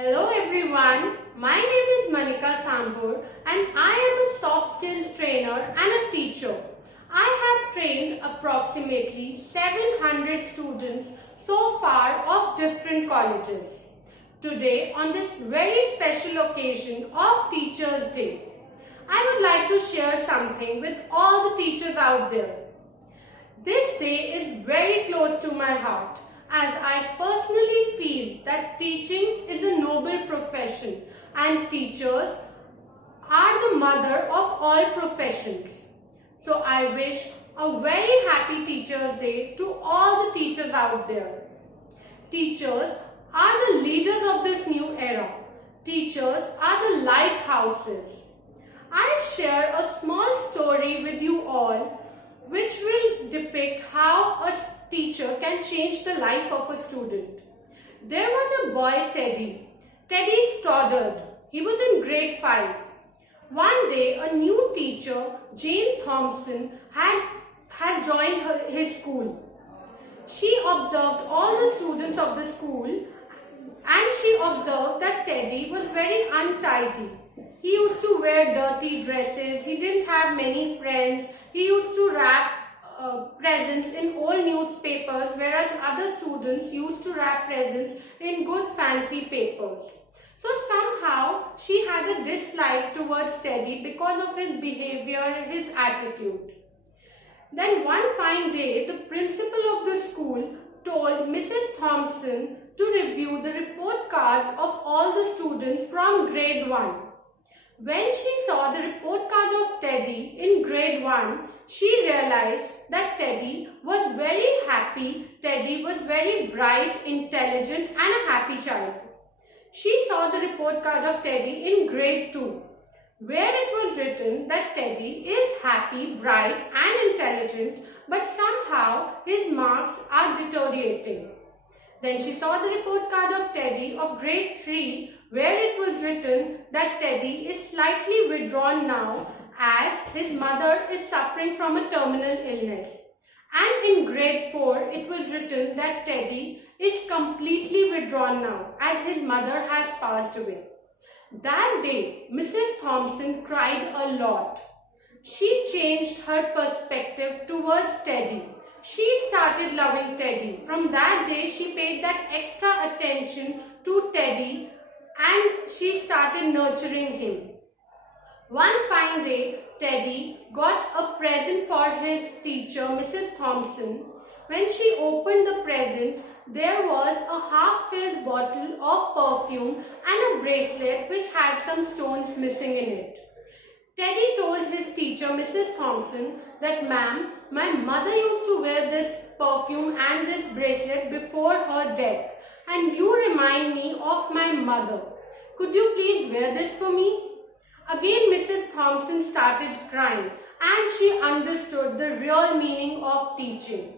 Hello everyone, my name is Manika Sambur and I am a soft skills trainer and a teacher. I have trained approximately 700 students so far of different colleges. Today, on this very special occasion of Teachers' Day, I would like to share something with all the teachers out there. This day is very close to my heart as I personally feel that teaching is a noble profession and teachers are the mother of all professions. So I wish a very happy Teachers' Day to all the teachers out there. Teachers are the leaders of this new era. Teachers are the lighthouses. I'll share a small story with you all which will depict how a teacher can change the life of a student. There was a boy, Teddy. Teddy stuttered. He was in grade 5. One day, a new teacher, Jane Thompson, had joined his school. She observed all the students of the school and she observed that Teddy was very untidy. He used to wear dirty dresses, he didn't have many friends, he used to wrap presents in old newspapers, whereas other students used to wrap presents in good fancy papers. So somehow she had a dislike towards Teddy because of his behavior, his attitude. Then one fine day, the principal of the school told Mrs. Thompson to review the report cards of all the students from grade 1. When she saw the report card of Teddy in grade 1, she realized that Teddy was very happy, Teddy was very bright, intelligent and a happy child. She saw the report card of Teddy in grade 2, where it was written that Teddy is happy, bright and intelligent, but somehow his marks are deteriorating. Then she saw the report card of Teddy of grade 3, where it was written that Teddy is slightly withdrawn now as his mother is suffering from a terminal illness. And in grade 4, it was written that Teddy is completely withdrawn now as his mother has passed away. That day, Mrs. Thompson cried a lot. She changed her perspective towards Teddy. She started loving Teddy. From that day, she paid that extra attention to Teddy and she started nurturing him. One fine day, Teddy got a present for his teacher, Mrs. Thompson. When she opened the present, there was a half-filled bottle of perfume and a bracelet which had some stones missing in it. Teddy told his teacher, Mrs. Thompson, that ma'am, my mother used to wear this perfume and this bracelet before her death, and you remind me of my mother. Could you please wear this for me? Again, Mrs. Thompson started crying and she understood the real meaning of teaching.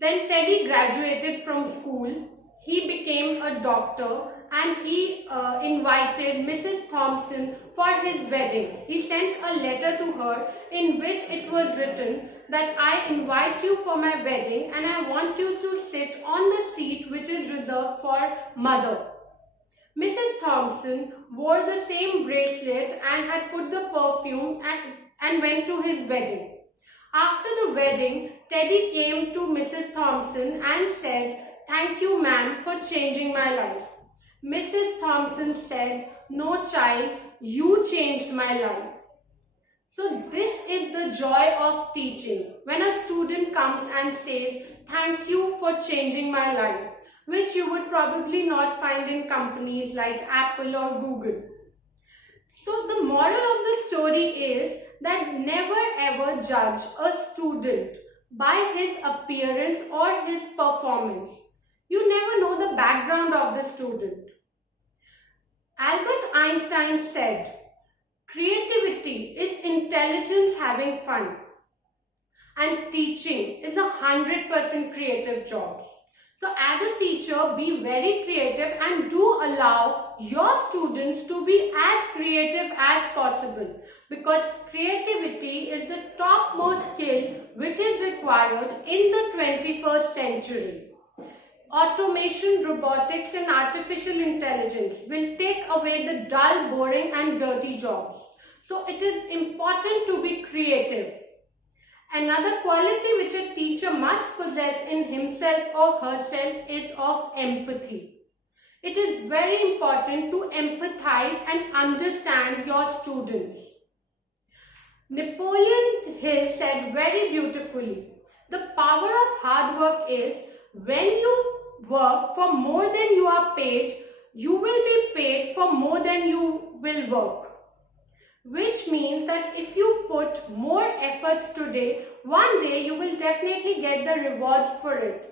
Then Teddy graduated from school. He became a doctor and he invited Mrs. Thompson for his wedding. He sent a letter to her in which it was written that I invite you for my wedding and I want you to sit on the seat which is reserved for mother. Mrs. Thompson wore the same bracelet and had put the perfume and went to his wedding. After the wedding, Teddy came to Mrs. Thompson and said, "Thank you, ma'am, for changing my life." Mrs. Thompson said, "No, child, you changed my life." So this is the joy of teaching. When a student comes and says, "Thank you for changing my life," which you would probably not find in companies like Apple or Google. So the moral of the story is that never ever judge a student by his appearance or his performance. You never know the background of the student. Albert Einstein said, "Creativity is intelligence having fun, and teaching is 100% creative job." So as a teacher, be very creative and do allow your students to be as creative as possible, because creativity is the topmost skill which is required in the 21st century. automation, robotics and artificial intelligence will take away the dull, boring and dirty jobs. So it is important to be creative. Another quality which a teacher must possess in himself or herself is of empathy. It is very important to empathize and understand your students. Napoleon Hill said very beautifully, the power of hard work is when you work for more than you are paid, you will be paid for more than you will work. Which means that if you put more efforts today, one day you will definitely get the rewards for it.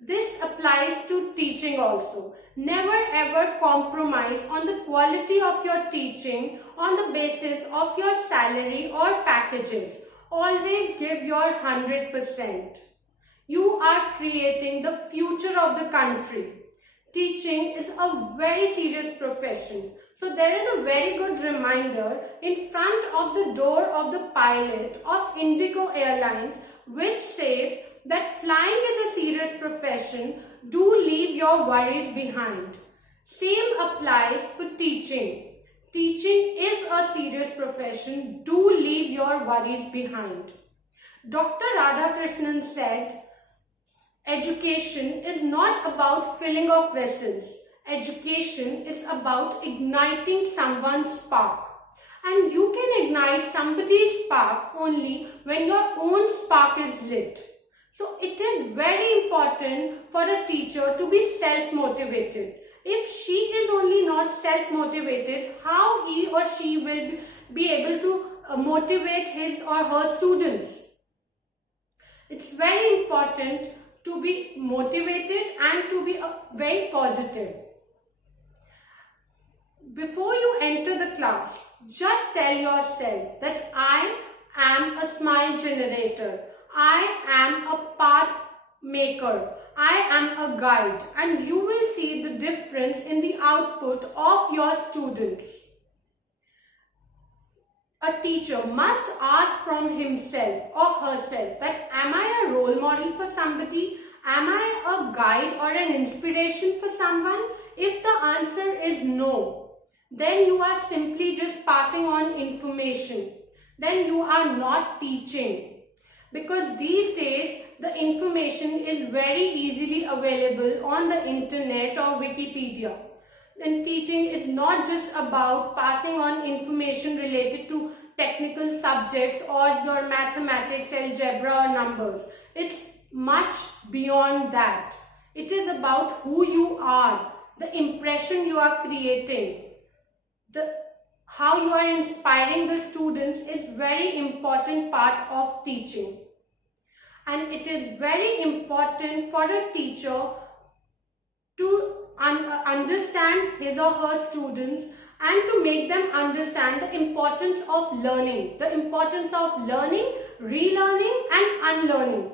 This applies to teaching also. Never ever compromise on the quality of your teaching on the basis of your salary or packages. Always give your 100%. You are creating the future of the country. Teaching is a very serious profession. So there is a very good reminder in front of the door of the pilot of Indigo Airlines which says that flying is a serious profession. Do leave your worries behind. Same applies for teaching. Teaching is a serious profession. Do leave your worries behind. Dr. Radhakrishnan said, education is not about filling of vessels. Education is about igniting someone's spark. And you can ignite somebody's spark only when your own spark is lit. So it is very important for a teacher to be self-motivated. If she is only not self-motivated, how he or she will be able to motivate his or her students? It's very important to be motivated and to be very positive. Before you enter the class, just tell yourself that I am a smile generator. I am a path maker. I am a guide, and you will see the difference in the output of your students. A teacher must ask from himself or herself that am I a role model for somebody? Am I a guide or an inspiration for someone? If the answer is no, then you are simply just passing on information. Then you are not teaching. Because these days the information is very easily available on the internet or Wikipedia. And teaching is not just about passing on information related to technical subjects or your mathematics, algebra or numbers. It's much beyond that. It is about who you are, the impression you are creating, how you are inspiring the students is very important part of teaching. And it is very important for a teacher to understand his or her students and to make them understand the importance of learning. The importance of learning, relearning and unlearning.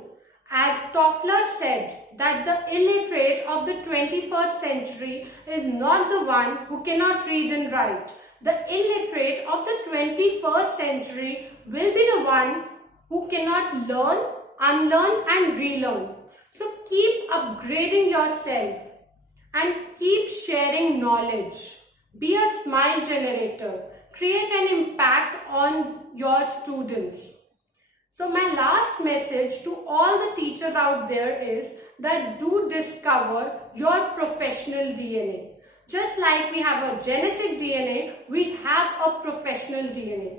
As Toffler said, that the illiterate of the 21st century is not the one who cannot read and write. The illiterate of the 21st century will be the one who cannot learn, unlearn and relearn. So keep upgrading yourself and keep sharing knowledge. Be a smile generator. Create an impact on your students. So my last message to all the teachers out there is that do discover your professional DNA. Just like we have a genetic DNA, we have a professional DNA.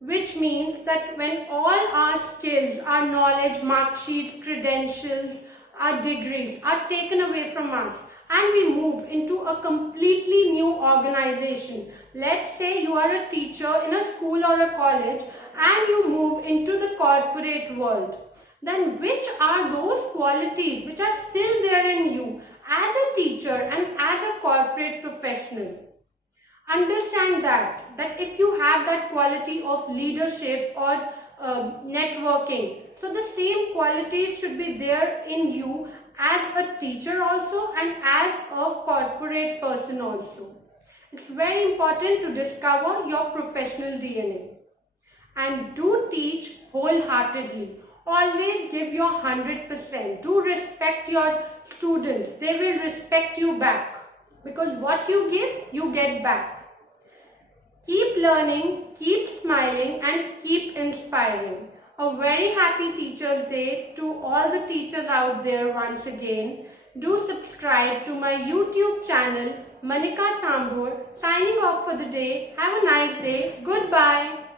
Which means that when all our skills, our knowledge, mark sheets, credentials, our degrees are taken away from us and we move into a completely new organization. Let's say you are a teacher in a school or a college and you move into the corporate world. Then which are those qualities which are still there in you as a teacher and as a corporate professional? Understand that if you have that quality of leadership or networking, so the same qualities should be there in you as a teacher also and as a corporate person also. It's very important to discover your professional DNA. And do teach wholeheartedly. Always give your 100%. Do respect your students. They will respect you back. Because what you give, you get back. Keep learning, keep smiling, and keep inspiring. A very happy Teachers' Day to all the teachers out there once again. Do subscribe to my YouTube channel, Manika Sambhor. Signing off for the day. Have a nice day. Goodbye.